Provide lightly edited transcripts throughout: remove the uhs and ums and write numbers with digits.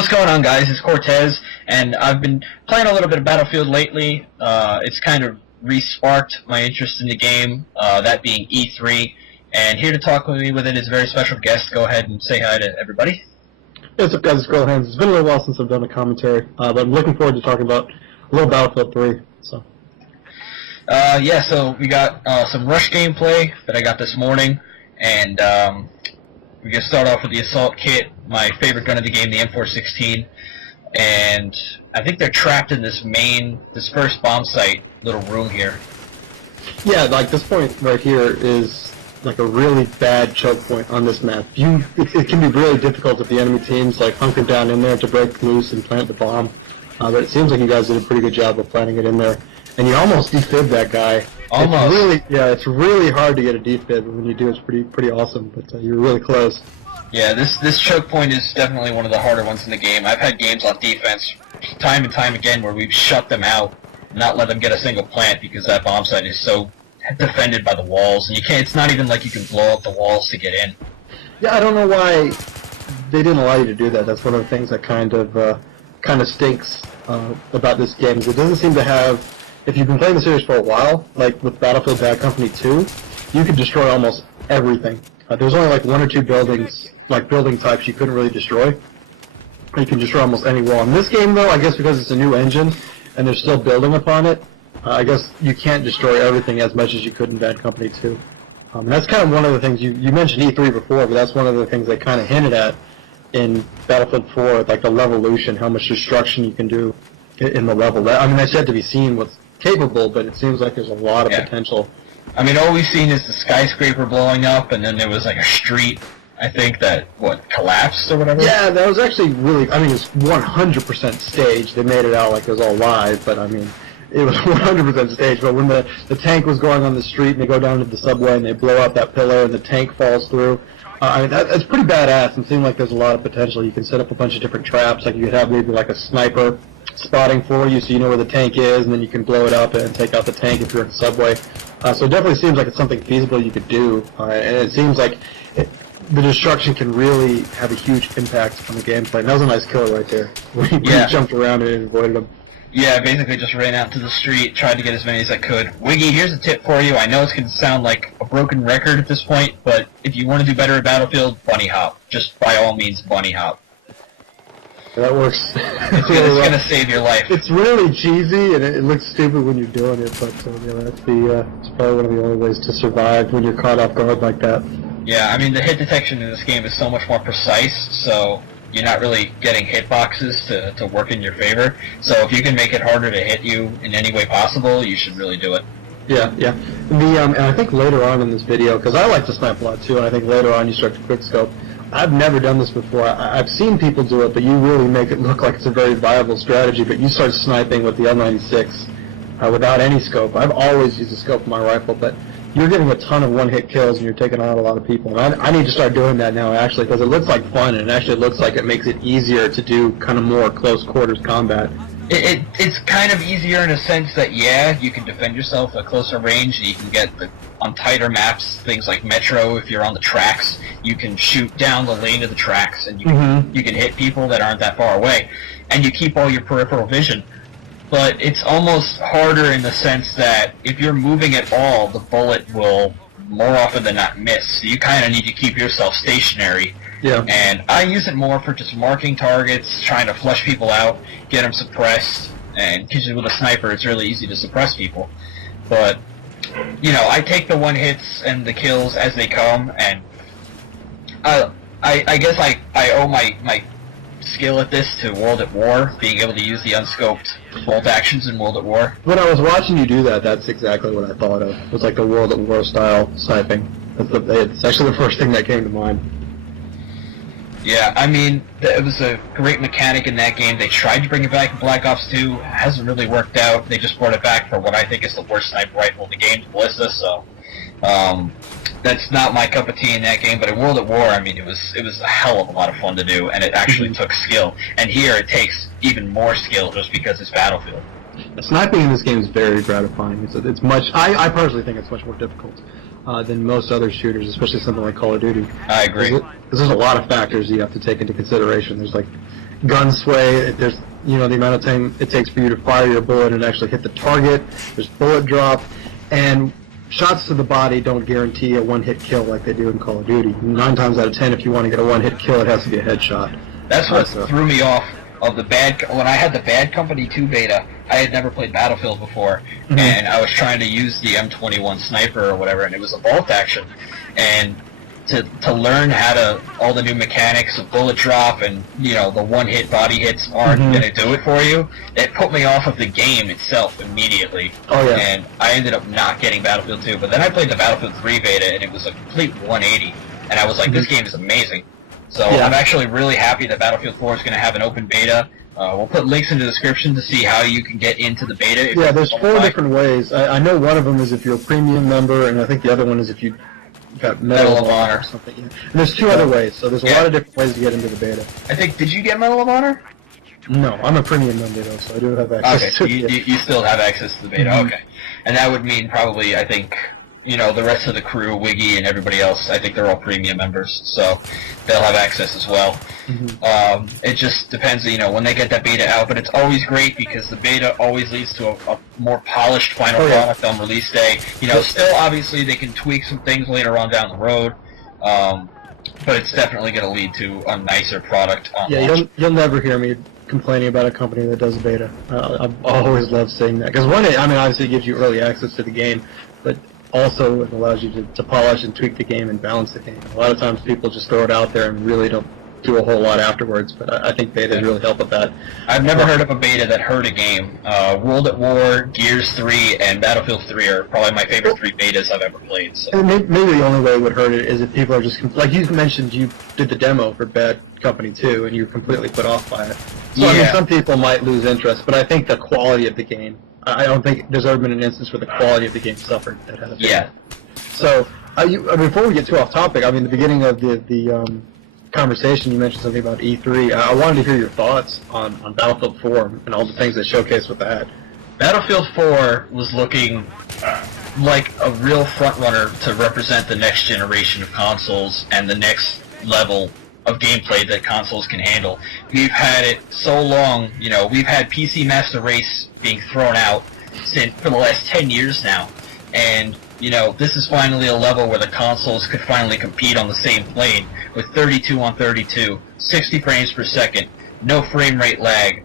What's going on, guys? It's Cortez, and I've been playing a little bit of Battlefield lately. It's kind of re-sparked my interest in the game, that being E3. And here to talk with me with it is a very special guest. Go ahead and say hi to everybody. Hey, what's up, guys? It's Girl Hands. It's been a little while since I've done a commentary, but I'm looking forward to talking about a little Battlefield 3. So we got some Rush gameplay that I got this morning, and we're going to start off with the Assault Kit, my favorite gun of the game, the M416, and I think they're trapped in this first bomb site little room here. Yeah, like this point right here is like a really bad choke point on this map. It can be really difficult if the enemy team's like hunkered down in there to break loose and plant the bomb, but it seems like you guys did a pretty good job of planting it in there, and you almost defib that guy. Almost. It's really hard to get a defib, and when you do, it's pretty awesome. But you're really close. Yeah, this choke point is definitely one of the harder ones in the game. I've had games on defense time and time again where we've shut them out, not let them get a single plant because that bomb site is so defended by the walls, and you can't. It's not even like you can blow up the walls to get in. Yeah, I don't know why they didn't allow you to do that. That's one of the things that kind of stinks about this game. Is it doesn't seem to have. If you've been playing the series for a while, like with Battlefield Bad Company 2, you could destroy almost everything. There's only like one or two buildings, like building types, you couldn't really destroy. You can destroy almost any wall. In this game, though, I guess because it's a new engine and they're still building upon it, I guess you can't destroy everything as much as you could in Bad Company 2. And that's kind of one of the things, you mentioned E3 before, but that's one of the things they kind of hinted at in Battlefield 4, like the levolution, how much destruction you can do in the level. I mean, that's yet to be seen what's capable, but it seems like there's a lot of potential. I mean, all we've seen is the skyscraper blowing up, and then there was like a street, I think, that, collapsed or whatever? Yeah, that was actually really, I mean, it's 100% staged. They made it out like it was all live, but I mean, it was 100% staged. But when the tank was going on the street, and they go down to the subway, and they blow out that pillar, and the tank falls through, I mean, that's pretty badass, and seems like there's a lot of potential. You can set up a bunch of different traps, like you could have maybe like a sniper spotting for you, so you know where the tank is, and then you can blow it up and take out the tank if you're in the subway. So it definitely seems like it's something feasible you could do, and it seems like the destruction can really have a huge impact on the gameplay. And that was a nice kill right there, where he jumped around and avoided him. Yeah, I basically just ran out to the street, tried to get as many as I could. Wiggy, here's a tip for you. I know it's going to sound like a broken record at this point, but if you want to do better at Battlefield, bunny hop. Just by all means, bunny hop. That works. It's going to save your life. It's really cheesy, and it looks stupid when you're doing it, but it's probably one of the only ways to survive when you're caught off guard like that. Yeah, I mean, the hit detection in this game is so much more precise, so you're not really getting hitboxes to work in your favor. So if you can make it harder to hit you in any way possible, you should really do it. Yeah. And I think later on in this video, because I like to snipe a lot too, and I think later on you start to quickscope. I've never done this before. I've seen people do it, but you really make it look like it's a very viable strategy. But you start sniping with the L96 without any scope. I've always used a scope in my rifle, but you're getting a ton of one-hit kills and you're taking out a lot of people. And I need to start doing that now, actually, because it looks like fun, and it actually looks like it makes it easier to do kind of more close-quarters combat. It's kind of easier in a sense that, you can defend yourself at closer range, and you can get on tighter maps, things like Metro, if you're on the tracks, you can shoot down the lane of the tracks, and you can hit people that aren't that far away, and you keep all your peripheral vision. But it's almost harder in the sense that if you're moving at all, the bullet will more often than not miss. So you kind of need to keep yourself stationary. Yeah. And I use it more for just marking targets, trying to flush people out, get them suppressed, and because with a sniper it's really easy to suppress people. But, I take the one-hits and the kills as they come, and I guess I owe my skill at this to World at War, being able to use the unscoped bolt actions in World at War. When I was watching you do that, that's exactly what I thought of. It was like the World at War style sniping. It's actually the first thing that came to mind. Yeah, I mean, it was a great mechanic in that game. They tried to bring it back in Black Ops 2. It hasn't really worked out. They just brought it back for what I think is the worst sniper rifle in the game, the Ballista, so that's not my cup of tea in that game. But in World at War, I mean, it was a hell of a lot of fun to do, and it actually took skill. And here it takes even more skill just because it's Battlefield. Sniping in this game is very gratifying. It's much. I personally think it's much more difficult than most other shooters, especially something like Call of Duty. I agree. Because there's a lot of factors you have to take into consideration. There's like gun sway. There's the amount of time it takes for you to fire your bullet and actually hit the target. There's bullet drop, and shots to the body don't guarantee a one-hit kill like they do in Call of Duty. 9 times out of 10, if you want to get a one-hit kill, it has to be a headshot. That's what threw me off of the when I had the Bad Company 2 beta. I had never played Battlefield before, and I was trying to use the M21 sniper or whatever, and it was a bolt action. And to learn how to all the new mechanics of bullet drop and the one-hit body hits aren't going to do it for you. It put me off of the game itself immediately. Oh yeah. And I ended up not getting Battlefield 2. But then I played the Battlefield 3 beta, and it was a complete 180. And I was like, this game is amazing. So I'm actually really happy that Battlefield 4 is going to have an open beta. We'll put links in the description to see how you can get into the beta. Yeah, there's 4 different ways. I know one of them is if you're a premium member, and I think the other one is if you got Medal of Honor or something. Yeah. And there's 2 other ways, so there's a lot of different ways to get into the beta. I think, did you get Medal of Honor? No, I'm a premium member though, so I do have access to it. Okay, you still have access to the beta, okay. And that would mean probably, I think, the rest of the crew, Wiggy and everybody else, I think they're all premium members, so they'll have access as well. It just depends, when they get that beta out, but it's always great because the beta always leads to a more polished final product on release day. Still, obviously, they can tweak some things later on down the road, but it's definitely going to lead to a nicer product on launch. You'll never hear me complaining about a company that does a beta. I've always loved saying that, because obviously it gives you early access to the game, but also it allows you to polish and tweak the game and balance the game. A lot of times people just throw it out there and really don't do a whole lot afterwards, but I think betas really help with that. I've never heard of a beta that hurt a game. World at War, Gears 3, and Battlefield 3 are probably my favorite 3 betas I've ever played. So. And maybe the only way it would hurt it is if people are just, like you mentioned, you did the demo for Bad Company 2, and you're completely put off by it. So some people might lose interest, but I think the quality of the game, I don't think there's ever been an instance where the quality of the game suffered that had a beta. So, before we get too off topic, the beginning of the conversation, you mentioned something about E3. I wanted to hear your thoughts on Battlefield 4 and all the things they showcased with that. Battlefield 4 was looking like a real frontrunner to represent the next generation of consoles and the next level of gameplay that consoles can handle. We've had it so long, we've had PC Master Race being thrown out for the last 10 years now, and this is finally a level where the consoles could finally compete on the same plane with 32 on 32, 60 frames per second, no frame rate lag,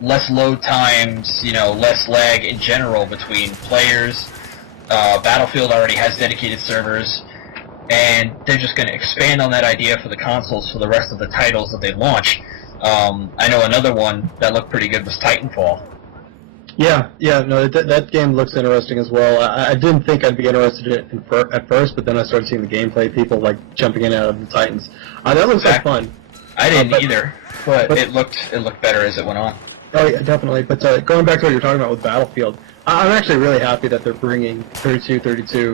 less load times, less lag in general between players. Battlefield already has dedicated servers, and they're just going to expand on that idea for the consoles for the rest of the titles that they launch. I know another one that looked pretty good was Titanfall. That game looks interesting as well. I didn't think I'd be interested in it at first, but then I started seeing the gameplay, people jumping in and out of the Titans. That looks like fun. I didn't either, but it looked better as it went on. Oh yeah, definitely. But going back to what you're talking about with Battlefield, I'm actually really happy that they're bringing 32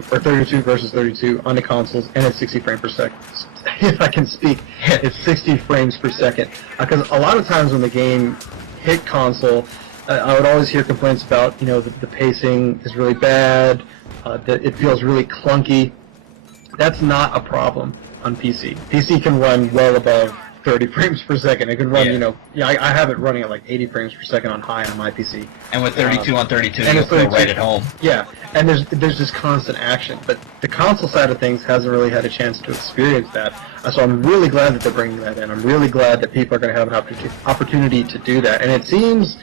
versus 32 onto consoles, and it's 60 frames per second. If I can speak, it's 60 frames per second. Because a lot of times when the game hit console, I would always hear complaints about, the pacing is really bad, that it feels really clunky. That's not a problem on PC. PC can run well above 30 frames per second. It can run, I have it running at 80 frames per second on high on my PC. And with 32 on 32, you'll feel right at home. Yeah, and there's just constant action. But the console side of things hasn't really had a chance to experience that. So I'm really glad that they're bringing that in. I'm really glad that people are going to have an opportunity to do that. And it seems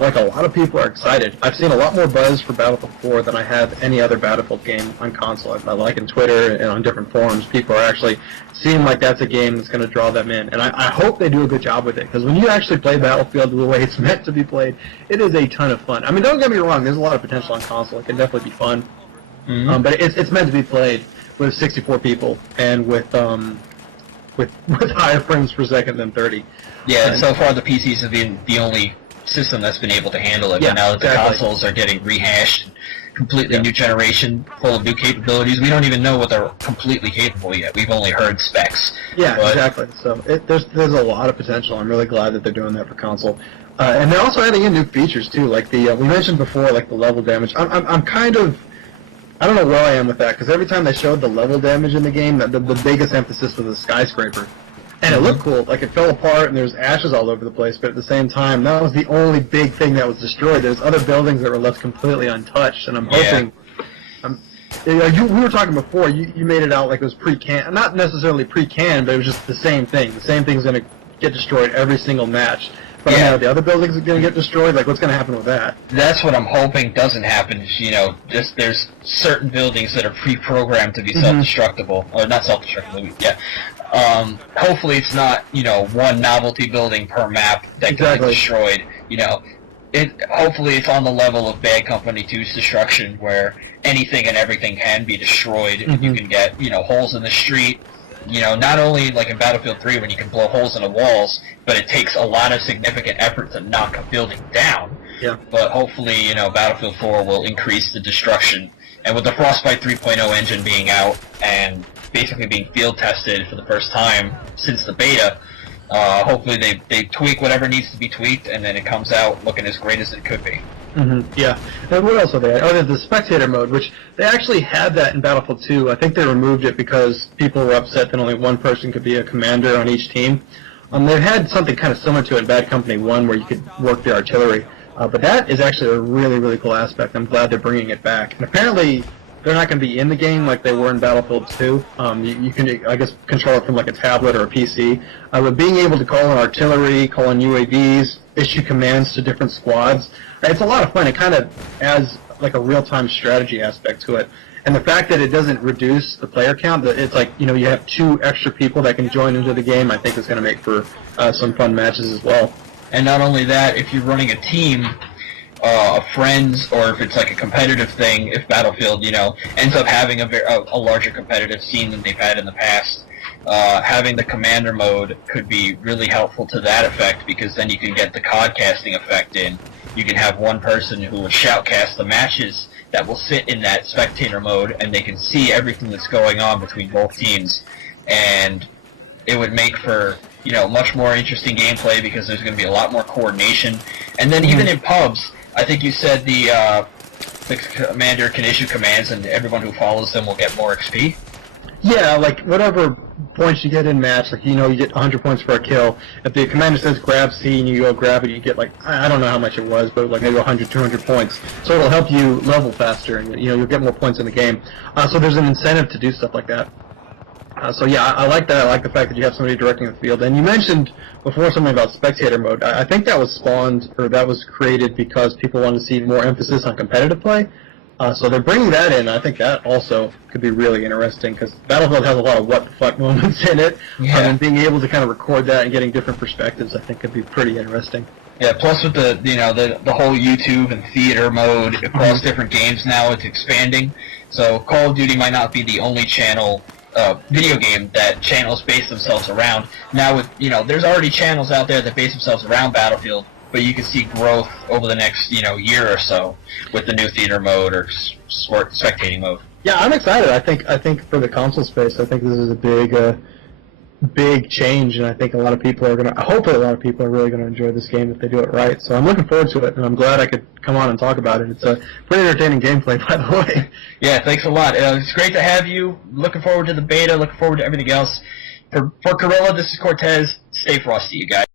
like a lot of people are excited. I've seen a lot more buzz for Battlefield 4 than I have any other Battlefield game on console. I like in Twitter and on different forums, people are actually seeing like that's a game that's going to draw them in. And I hope they do a good job with it, because when you actually play Battlefield the way it's meant to be played, it is a ton of fun. Don't get me wrong, there's a lot of potential on console. It can definitely be fun. Mm-hmm. But it's meant to be played with 64 people and with higher frames per second than 30. Yeah, and so far the PCs have been the only system that's been able to handle it. Yeah, but now that the consoles are getting rehashed, completely new generation, full of new capabilities, we don't even know what they're completely capable yet. We've only heard specs. Yeah, exactly. So there's a lot of potential. I'm really glad that they're doing that for console. And they're also adding in new features too, like we mentioned before, like the level damage. I'm kind of, I don't know where I am with that, because every time they showed the level damage in the game, the biggest emphasis was the skyscraper. And it looked cool. Like, it fell apart, and there's ashes all over the place, but at the same time, that was the only big thing that was destroyed. There's other buildings that were left completely untouched, and I'm hoping... we were talking before, you made it out like it was pre-canned. Not necessarily pre-canned, but it was just the same thing. The same thing's going to get destroyed every single match. But I mean, are the other buildings going to get destroyed? Like, what's going to happen with that? That's what I'm hoping doesn't happen. Just there's certain buildings that are pre-programmed to be self-destructible, or not self-destructible. Hopefully, it's not one novelty building per map that can get destroyed. Hopefully, it's on the level of Bad Company 2's destruction, where anything and everything can be destroyed, and you can get holes in the street. Not only like in Battlefield 3 when you can blow holes in the walls, but it takes a lot of significant effort to knock a building down. Yeah. But hopefully, Battlefield 4 will increase the destruction. And with the Frostbite 3.0 engine being out and basically being field tested for the first time since the beta, hopefully they tweak whatever needs to be tweaked, and then it comes out looking as great as it could be. Yeah. And what else are they? Oh, there's the spectator mode, which they actually had that in Battlefield 2. I think they removed it because people were upset that only one person could be a commander on each team. They had something kind of similar to it in Bad Company 1 where you could work the artillery. But that is actually a really, really cool aspect. I'm glad they're bringing it back. And apparently they're not going to be in the game like they were in Battlefield 2. You can, I guess, control it from like a tablet or a PC. But being able to call in artillery, call in UAVs, issue commands to different squads, it's a lot of fun. It kind of adds like a real-time strategy aspect to it. And the fact that it doesn't reduce the player count, that it's like, you have 2 extra people that can join into the game, I think is going to make for some fun matches as well. And not only that, if you're running a team of friends, or if it's like a competitive thing, if Battlefield, ends up having a larger competitive scene than they've had in the past, having the commander mode could be really helpful to that effect, because then you can get the codcasting effect in. You can have one person who will shoutcast the matches that will sit in that spectator mode, and they can see everything that's going on between both teams, and it would make for much more interesting gameplay, because there's going to be a lot more coordination. And then even in pubs, I think you said the commander can issue commands, and everyone who follows them will get more XP. Yeah, like whatever points you get in match, like you get 100 points for a kill. If the commander says grab C and you go grab it, you get like, I don't know how much it was, but like maybe 100, 200 points. So it'll help you level faster, and you'll get more points in the game. So there's an incentive to do stuff like that. So yeah, I like that. I like the fact that you have somebody directing the field. And you mentioned before something about spectator mode. I think that was that was created because people wanted to see more emphasis on competitive play. So they're bringing that in. I think that also could be really interesting, because Battlefield has a lot of what the fuck moments in it. And being able to kind of record that and getting different perspectives, I think could be pretty interesting. Yeah, plus with the the whole YouTube and theater mode across different games now, it's expanding. So Call of Duty might not be the only video game that channels base themselves around. Now with there's already channels out there that base themselves around Battlefield, but you can see growth over the next year or so with the new theater mode or spectating mode. Yeah, I'm excited. I think for the console space, I think this is a big change, and I think a lot of people are hopefully a lot of people are really gonna enjoy this game if they do it right. So I'm looking forward to it, and I'm glad I could come on and talk about it. It's a pretty entertaining gameplay, by the way. Yeah, thanks a lot. It's great to have you. Looking forward to the beta. Looking forward to everything else. For Gorilla, this is Cortez. Stay frosty, you guys.